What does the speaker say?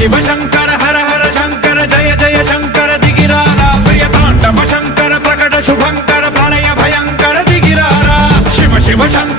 शिव शंकर हर हर शंकर जय जय शंकर दिगिरारा प्रिय तांडव शंकर प्रकट शुभंकर प्रलय भयंकर दिगिरारा शिव शिव शंकर